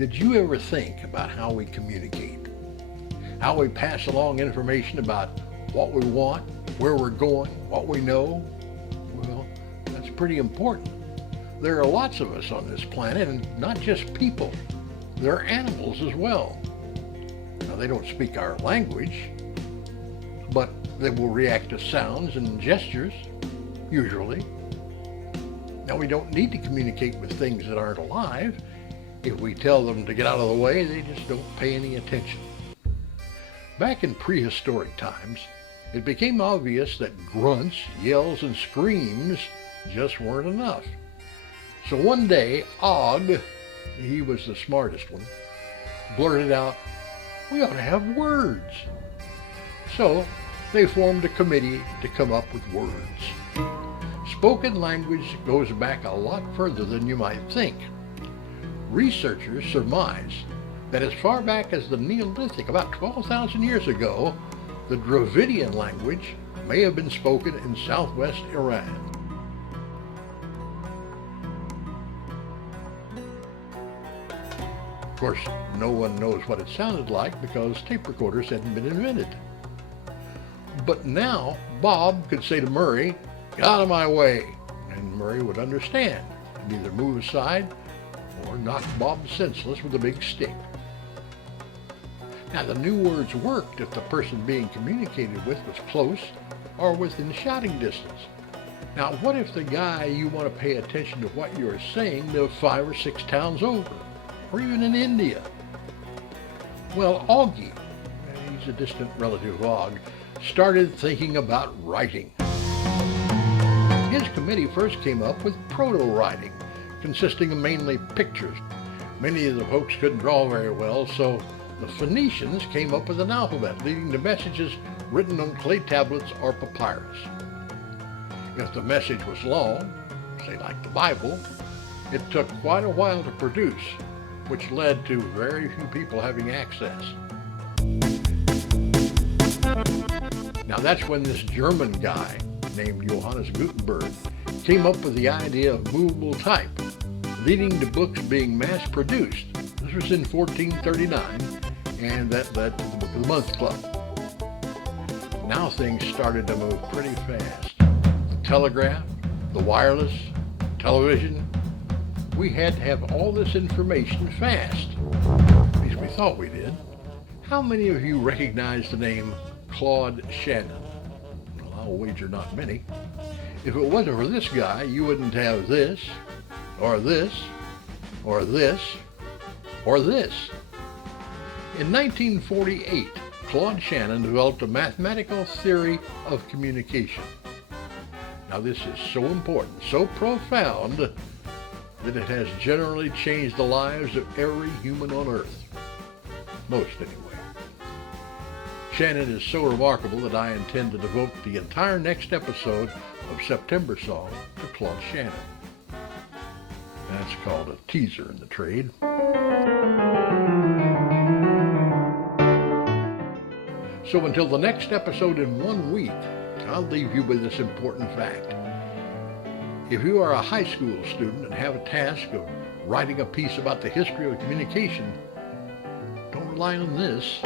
Did you ever think about how we communicate? How we pass along information about what we want, where we're going, what we know? Well, that's pretty important. There are lots of us on this planet, and not just people. There are animals as well. Now, they don't speak our language, but they will react to sounds and gestures, usually. Now, we don't need to communicate with things that aren't alive. If we tell them to get out of the way, they just don't pay any attention. Back in prehistoric times, it became obvious that grunts, yells, and screams just weren't enough. So one day, Og, he was the smartest one, blurted out, "We ought to have words." So they formed a committee to come up with words. Spoken language goes back a lot further than you might think. Researchers surmise that as far back as the Neolithic, about 12,000 years ago, the Dravidian language may have been spoken in southwest Iran. Of course, no one knows what it sounded like because tape recorders hadn't been invented. But now, Bob could say to Murray, "Get out of my way," and Murray would understand and either move aside or knock Bob senseless with a big stick. Now, the new words worked if the person being communicated with was close or within shouting distance. Now, what if the guy you want to pay attention to what you're saying lived 5 or 6 towns over, or even in India? Well, Augie, he's a distant relative of Og, started thinking about writing. His committee first came up with Protowriting, consisting of mainly pictures. Many of the folks couldn't draw very well, so the Phoenicians came up with an alphabet, leading to messages written on clay tablets or papyrus. If the message was long, say like the Bible, it took quite a while to produce, which led to very few people having access. Now that's when this German guy named Johannes Gutenberg came up with the idea of movable type, leading to books being mass-produced. This was in 1439, and that led to the Book of the Month Club. Now things started to move pretty fast. The telegraph, the wireless, television, we had to have all this information fast. At least we thought we did. How many of you recognize the name Claude Shannon? Well, I'll wager not many. If it wasn't for this guy, you wouldn't have this, or this, or this, or this. In 1948, Claude Shannon developed a mathematical theory of communication. Now this is so important, so profound, that it has generally changed the lives of every human on Earth. Most, anyway. Shannon is so remarkable that I intend to devote the entire next episode of September Song to Claude Shannon. That's called a teaser in the trade. So until the next episode in 1 week, I'll leave you with this important fact. If you are a high school student and have a task of writing a piece about the history of communication, don't rely on this.